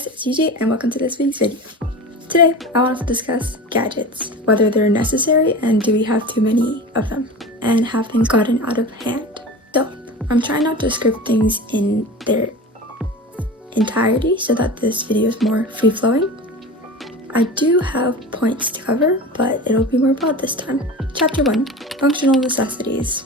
guys, it's Gigi and welcome to this week's video. Today, I wanted to discuss gadgets, whether they're necessary and do we have too many of them, and have things gotten out of hand. So, I'm trying not to script things in their entirety so that this video is more free-flowing. I do have points to cover, but it'll be more broad this time. Chapter 1, Functional Necessities.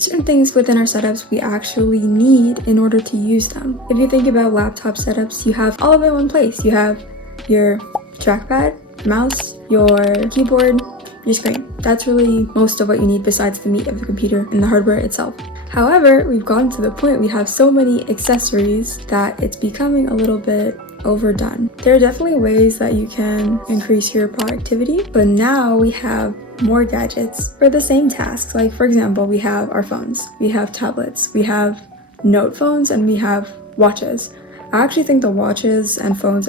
Certain things within our setups we actually need in order to use them. If you think about laptop setups, you have all of it in one place. You have your trackpad, your mouse, your keyboard, your screen. That's really most of what you need besides the meat of the computer and the hardware itself. However, we've gotten to the point we have so many accessories that it's becoming a little bit overdone. There are definitely ways that you can increase your productivity, but now we have more gadgets for the same tasks. Like, for example, we have our phones, we have tablets, we have note phones, and we have watches. I actually think the watches and phones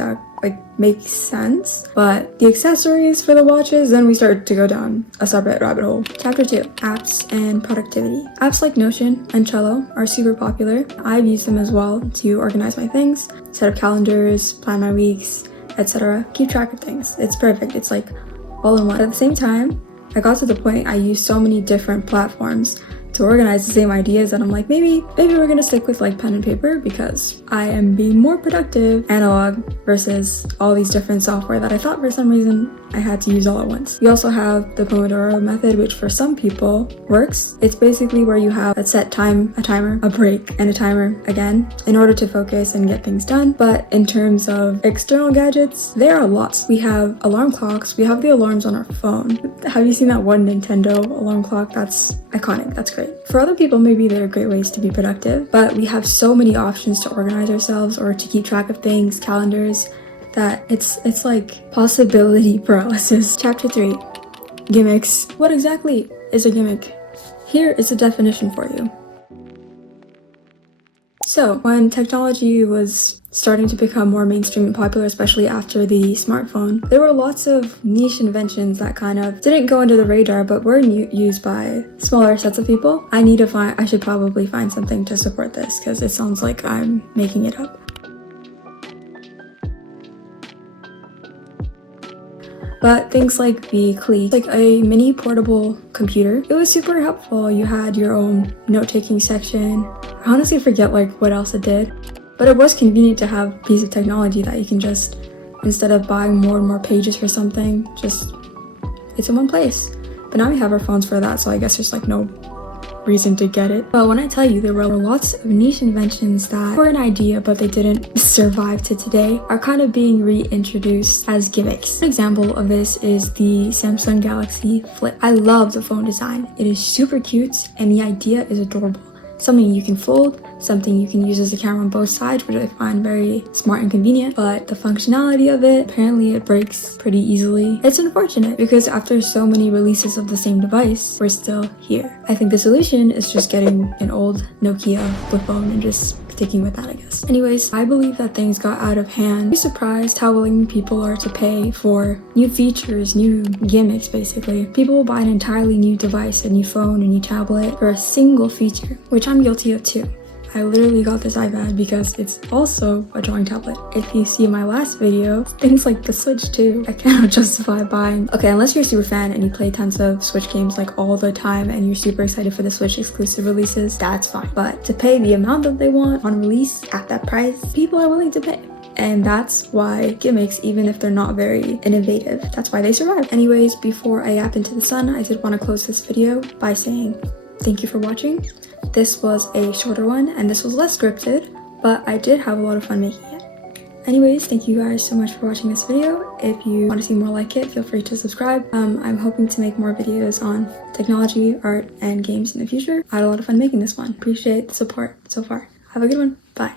make sense, but the accessories for the watches, then we start to go down a separate rabbit hole. Chapter 2, Apps and Productivity. Apps like Notion and Trello are super popular. I've used them as well to organize my things, set up calendars, plan my weeks, etc. Keep track of things. It's perfect. It's like all in one. At the same time, I got to the point I use so many different platforms to organize the same ideas that I'm like, maybe we're gonna stick with like pen and paper because I am being more productive analog versus all these different software that I thought for some reason I had to use all at once. You also have the Pomodoro method, which for some people works. It's basically where you have a set time, a timer, a break, and a timer again in order to focus and get things done. But in terms of external gadgets, there are lots. We have alarm clocks, we have the alarms on our phone. Have you seen that one Nintendo alarm clock? That's iconic, that's great. For other people, maybe they're great ways to be productive, but we have so many options to organize ourselves or to keep track of things, calendars, that it's like possibility paralysis. Chapter 3, Gimmicks. What exactly is a gimmick? Here is a definition for you. So, when technology was starting to become more mainstream and popular, especially after the smartphone, there were lots of niche inventions that kind of didn't go under the radar but were used by smaller sets of people. I should probably find something to support this because it sounds like I'm making it up. But things like the CLIE, like a mini portable computer, it was super helpful. You had your own note-taking section. I honestly forget what else it did, but it was convenient to have a piece of technology that you can just, instead of buying more and more pages for something, it's in one place. But now we have our phones for that, so I guess there's no reason to get it. But when I tell you there were lots of niche inventions that were an idea but they didn't survive to today, are kind of being reintroduced as gimmicks. An example of this is the Samsung Galaxy Flip. I love the phone design. It is super cute and the idea is adorable. Something you can fold, something you can use as a camera on both sides, which I find very smart and convenient, but the functionality of it, apparently it breaks pretty easily. It's unfortunate because after so many releases of the same device, we're still here. I think the solution is just getting an old Nokia flip phone and just sticking with that, I guess. Anyways, I believe that things got out of hand. I'm surprised how willing people are to pay for new features, new gimmicks basically. People will buy an entirely new device, a new phone, a new tablet for a single feature, which I'm guilty of too. I literally got this iPad because it's also a drawing tablet. If you see my last video, things like the Switch too, I cannot justify buying. Okay, unless you're a super fan and you play tons of Switch games all the time and you're super excited for the Switch exclusive releases, that's fine. But to pay the amount that they want on release at that price, people are willing to pay. And that's why gimmicks, even if they're not very innovative, that's why they survive. Anyways, before I yap into the sun, I did want to close this video by saying thank you for watching. This was a shorter one and this was less scripted, but I did have a lot of fun making it. Anyways, thank you guys so much for watching this video. If you want to see more like it, feel free to subscribe. I'm hoping to make more videos on technology, art, and games in the future. I had a lot of fun making this one. Appreciate the support so far. Have a good one. Bye.